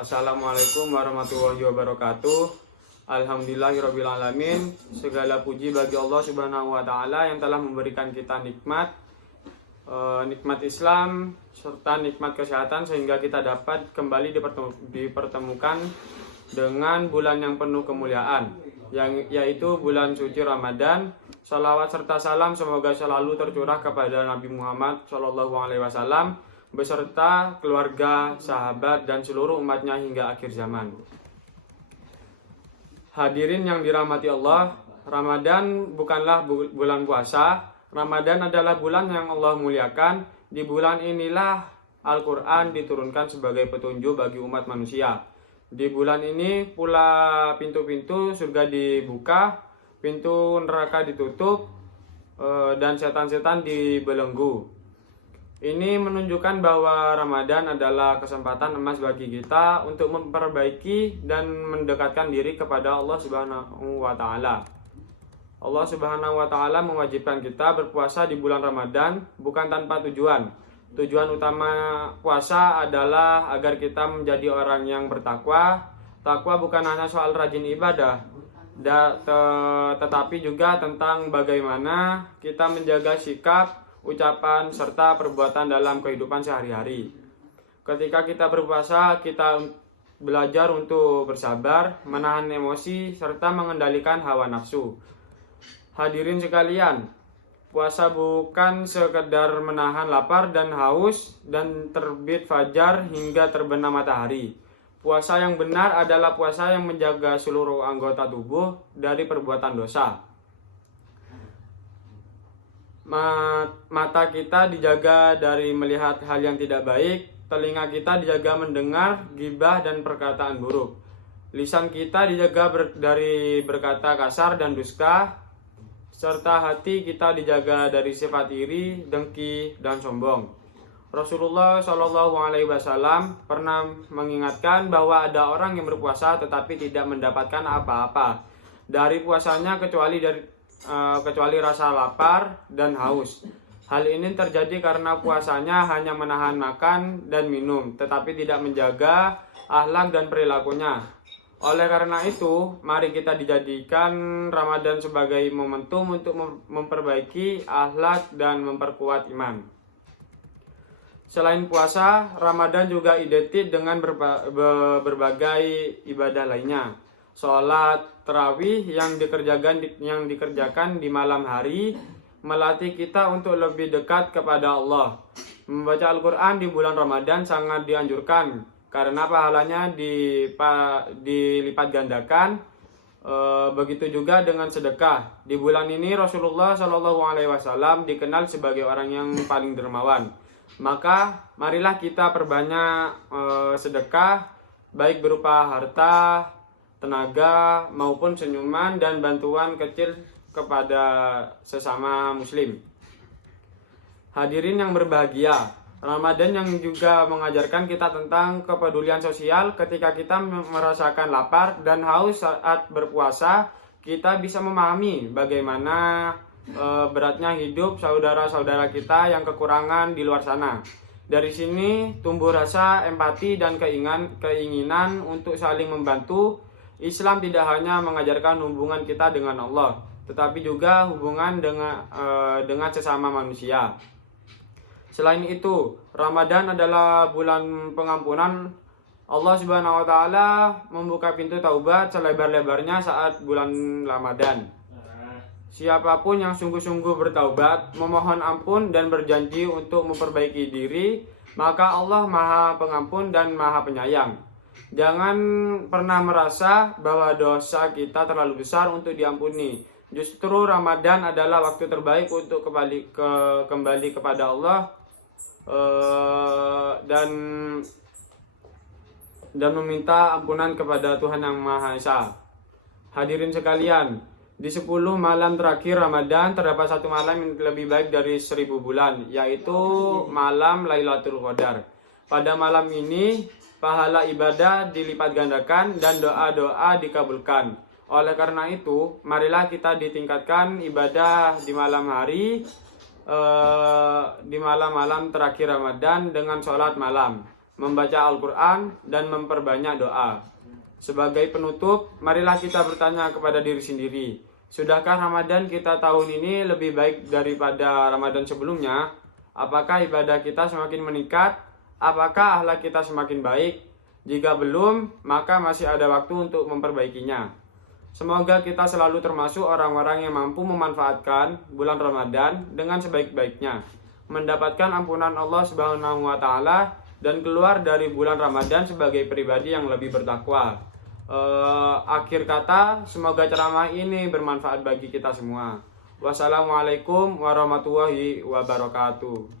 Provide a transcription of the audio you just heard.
Assalamualaikum warahmatullahi wabarakatuh. Alhamdulillahirabbil alamin. Segala puji bagi Allah Subhanahu wa taala yang telah memberikan kita nikmat Islam serta nikmat kesehatan sehingga kita dapat kembali dipertemukan dengan bulan yang penuh kemuliaan, yaitu bulan suci Ramadan. Salawat serta salam semoga selalu tercurah kepada Nabi Muhammad SAW beserta keluarga, sahabat, dan seluruh umatnya hingga akhir zaman. Hadirin yang dirahmati Allah, Ramadan bukanlah bulan puasa. Ramadan adalah bulan yang Allah muliakan. Di bulan inilah Al-Quran diturunkan sebagai petunjuk bagi umat manusia. Di bulan ini pula pintu-pintu surga dibuka, pintu neraka ditutup, dan setan-setan dibelenggu. Ini menunjukkan bahwa Ramadan adalah kesempatan emas bagi kita untuk memperbaiki dan mendekatkan diri kepada Allah Subhanahu wa taala. Allah Subhanahu wa taala mewajibkan kita berpuasa di bulan Ramadan bukan tanpa tujuan. Tujuan utama puasa adalah agar kita menjadi orang yang bertakwa. Takwa bukan hanya soal rajin ibadah, tetapi juga tentang bagaimana kita menjaga sikap, ucapan, serta perbuatan dalam kehidupan sehari-hari. Ketika kita berpuasa, kita belajar untuk bersabar, menahan emosi, serta mengendalikan hawa nafsu. Hadirin sekalian, puasa bukan sekedar menahan lapar dan haus dan terbit fajar hingga terbenam matahari. Puasa yang benar adalah puasa yang menjaga seluruh anggota tubuh dari perbuatan dosa. Mata kita dijaga dari melihat hal yang tidak baik, telinga kita dijaga mendengar gibah dan perkataan buruk, lisan kita dijaga dari berkata kasar dan dusta, serta hati kita dijaga dari sifat iri, dengki, dan sombong. Rasulullah SAW pernah mengingatkan bahwa ada orang yang berpuasa tetapi tidak mendapatkan apa-apa dari puasanya kecuali rasa lapar dan haus. Hal ini terjadi karena puasanya hanya menahan makan dan minum, tetapi tidak menjaga akhlak dan perilakunya. Oleh karena itu, mari kita dijadikan Ramadan sebagai momentum untuk memperbaiki akhlak dan memperkuat iman. Selain puasa, Ramadan juga identik dengan berbagai ibadah lainnya. Sholat tarawih yang dikerjakan di malam hari melatih kita untuk lebih dekat kepada Allah. Membaca Al-Quran di bulan Ramadan sangat dianjurkan karena pahalanya dilipat gandakan. Begitu juga dengan sedekah. Di bulan ini Rasulullah SAW dikenal sebagai orang yang paling dermawan. Maka marilah kita perbanyak sedekah, baik berupa harta, tenaga, maupun senyuman dan bantuan kecil kepada sesama muslim. Hadirin yang berbahagia, Ramadan yang juga mengajarkan kita tentang kepedulian sosial. Ketika kita merasakan lapar dan haus saat berpuasa, kita bisa memahami bagaimana beratnya hidup saudara-saudara kita yang kekurangan di luar sana. Dari sini tumbuh rasa empati dan keinginan untuk saling membantu. Islam tidak hanya mengajarkan hubungan kita dengan Allah, tetapi juga hubungan dengan sesama manusia. Selain itu, Ramadan adalah bulan pengampunan. Allah Subhanahu wa taala membuka pintu taubat selebar-lebarnya saat bulan Ramadan. Siapapun yang sungguh-sungguh bertaubat, memohon ampun dan berjanji untuk memperbaiki diri, maka Allah Maha Pengampun dan Maha Penyayang. Jangan pernah merasa bahwa dosa kita terlalu besar untuk diampuni. Justru Ramadan adalah waktu terbaik untuk kembali kepada Allah dan meminta ampunan kepada Tuhan Yang Maha Esa. Hadirin sekalian, di 10 malam terakhir Ramadan terdapat satu malam yang lebih baik dari 1000 bulan, yaitu malam Lailatul Qadar. Pada malam ini pahala ibadah dilipat gandakan dan doa-doa dikabulkan. Oleh karena itu, marilah kita ditingkatkan ibadah di malam hari, di malam-malam terakhir Ramadan dengan sholat malam. membaca Al-Quran, dan memperbanyak doa. Sebagai penutup, marilah kita bertanya kepada diri sendiri, sudahkah Ramadan kita tahun ini lebih baik daripada Ramadan sebelumnya? Apakah ibadah kita semakin meningkat? Apakah akhlak kita semakin baik? Jika belum, maka masih ada waktu untuk memperbaikinya. Semoga kita selalu termasuk orang-orang yang mampu memanfaatkan bulan Ramadan dengan sebaik-baiknya, mendapatkan ampunan Allah Subhanahu wa Ta'ala, dan keluar dari bulan Ramadan sebagai pribadi yang lebih bertakwa. Akhir kata, semoga ceramah ini bermanfaat bagi kita semua. Wassalamualaikum warahmatullahi wabarakatuh.